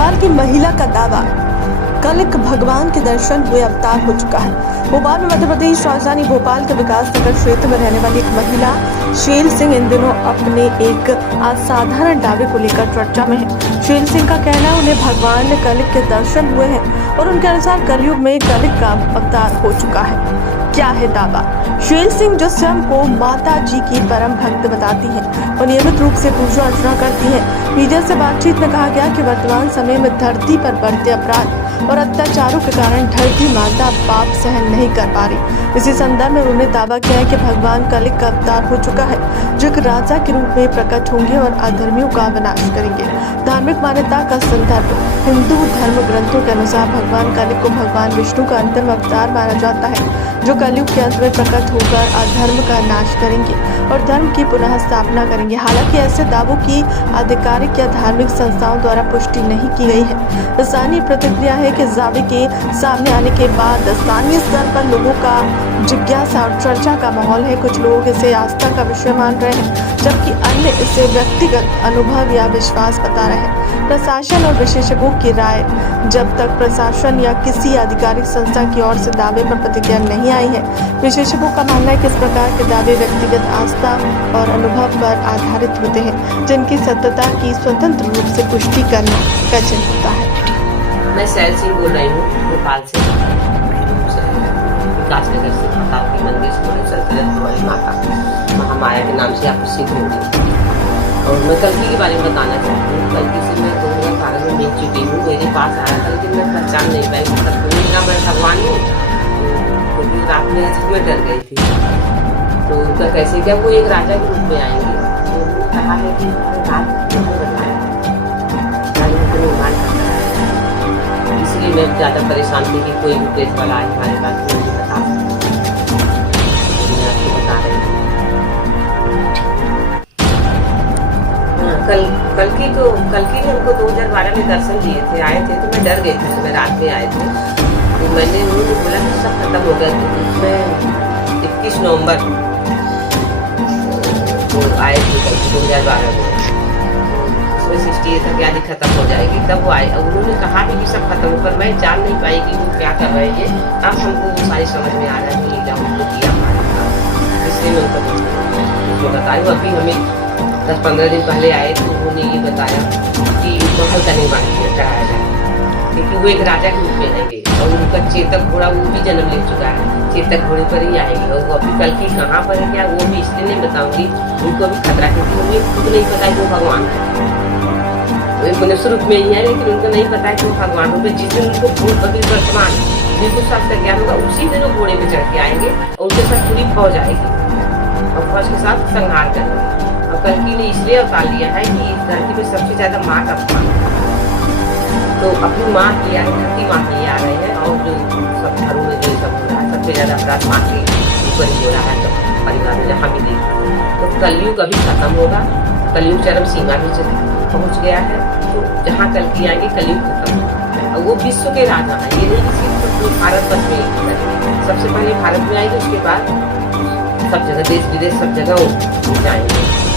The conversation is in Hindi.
भोपाल की महिला का दावा, कल एक भगवान के दर्शन हुए अवतार हो चुका है। भोपाल में मध्य प्रदेश राजधानी भोपाल के विकास नगर क्षेत्र में रहने वाली एक महिला शील सिंह इन दिनों अपने एक असाधारण दावे को लेकर चर्चा में है। शील सिंह का कहना है उन्हें भगवान कलिक के दर्शन हुए हैं और उनके अनुसार कलयुग में कलिक का अवतार हो चुका है। क्या है दावा? शील सिंह, जो स्वयं को माता जी की परम भक्त बताती हैं और नियमित रूप से पूजा अर्चना करती हैं, मीडिया से बातचीत में कहा गया कि वर्तमान समय में धरती पर बढ़ते अपराध और अत्याचारों के कारण धरती माता पाप सहन नहीं कर पा रही। इसी संदर्भ में उन्होंने दावा किया है कि भगवान कलिक का अवतार हो चुका है, जो एक राजा के रूप में प्रकट होंगे और अधर्मियों का विनाश करेंगे। धार्मिक मान्यता का संदर्भ, हिंदू धर्म ग्रंथों के अनुसार भगवान कलिक को भगवान विष्णु का अंतिम अवतार माना जाता है, जो कलयुग के अंत में प्रकट होकर अधर्म का नाश करेंगे और धर्म की पुनः स्थापना करेंगे। हालांकि ऐसे दावों की आधिकारिक या धार्मिक संस्थाओं द्वारा पुष्टि नहीं की गई है। स्थानीय प्रतिक्रिया है कि दावे के सामने आने के बाद स्थानीय स्तर पर लोगों का जिज्ञासा और चर्चा का माहौल है। कुछ लोग इसे आस्था का विषय मान रहे हैं, जबकि अन्य इसे व्यक्तिगत अनुभव या विश्वास बता रहे हैं। प्रशासन और विशेषज्ञों की राय, जब तक प्रशासन या किसी आधिकारिक संस्था की ओर से दावे पर प्रतिक्रिया नहीं आई है। विशेषज्ञों का मानना है कि इस प्रकार के दावे व्यक्तिगत आस्था और अनुभव पर आधारित होते हैं, जिनकी सत्यता की स्वतंत्र रूप से पुष्टि करना कठिन होता है। मैं सैल सिंह बोल रही हूँ भोपाल से, विकास नगर से। आपकी मंदिर से बड़ी सल्तनत वाली माता महामाया के नाम से आप प्रसिद्ध होंगे। और मैं कल्कि के बारे में बताना चाहती हूँ। कल्कि से मैं 2018 में मिल चुकी हूँ। मेरे पास आया था, लेकिन मैं पहचान नहीं पाई मतलब मैं भगवान हूँ, क्योंकि रात में ऐसे में डर गई थी। तो उनका कैसे क्या, वो एक राजा के रूप में आएंगे। तो उन्होंने कहा है कि रात में बताया निर्माण करना है, इसलिए मैं ज़्यादा परेशान थी कि कोई भी प्रेस वाला आए हमारे पास मुझे बता सकता। मैं आपको बता रही हूँ। कल्कि ने हमको 2012 में दर्शन दिए थे, आए थे। तो मैं डर गई थी, सुबह रात में आए थे। तो मैंने उन्होंने बोला कि सब खत्म हो गया। तो उसमें 21 नवंबर वो आए थे कल्कि 2012 में। उसमें 68 तक आदि खत्म हो जाएगी, तब वो आए। उन्होंने कहा भी कि सब खत्म हो, पर मैं जान नहीं पाई कि वो क्या कर रहे हैं। अब हमको वो सारी समझ में आ रहा है कि क्या उनको किया हमारे साथ, इसलिए मैं उनको बताई। अभी हमें 10-15 दिन पहले आए तो उन्होंने ये बताया कि महल का निर्माण कराया जाए, क्योंकि वो एक राजा के रूप में आएंगे और उनका चेतक घोड़ा वो भी जन्म ले चुका है, चेतक घोड़े पर ही आएंगे। और वो अभी कल्कि कहाँ पर है क्या, वो भी इसलिए नहीं बताऊंगी, उनको अभी खतरा, क्योंकि उन्हें खुद नहीं पता है कि वो भगवान है। मनुष्य रूप में ही है, लेकिन उनको नहीं पता है कि वो भगवान होंगे। जिस दिन उनको भूत बदल वर्तमान बिल्कुल सब का ज्ञान होगा, उसी दिन वो घोड़े पे चढ़ के आएंगे और उनके साथ पूरी फौज आएगी और फौज के साथ संहार करेंगे। और कल्कि ने इसलिए अवतार लिया है कि इस धरती में सबसे ज्यादा माँ का अपमान, तो अपनी माँ की आ धरती माँ की आ रहे हैं। और जो सब घरों में जो सब हो रहा है, सबसे ज्यादा अपराध माँ के ऊपर ही हो रहा है, सब परिवार में जहाँ भी देखिए। तो कलयुग अभी खत्म होगा, कलयुग चरम सीमा भी पहुँच गया है। तो जहाँ कल्कि आएंगे कलयुग खत्म होगा। और वो विश्व के राजा है, ये नहीं कि सिर्फ भारत वर्ष में, सबसे पहले भारत में आएंगे, उसके बाद सब जगह देश विदेश सब जगह जाएंगे।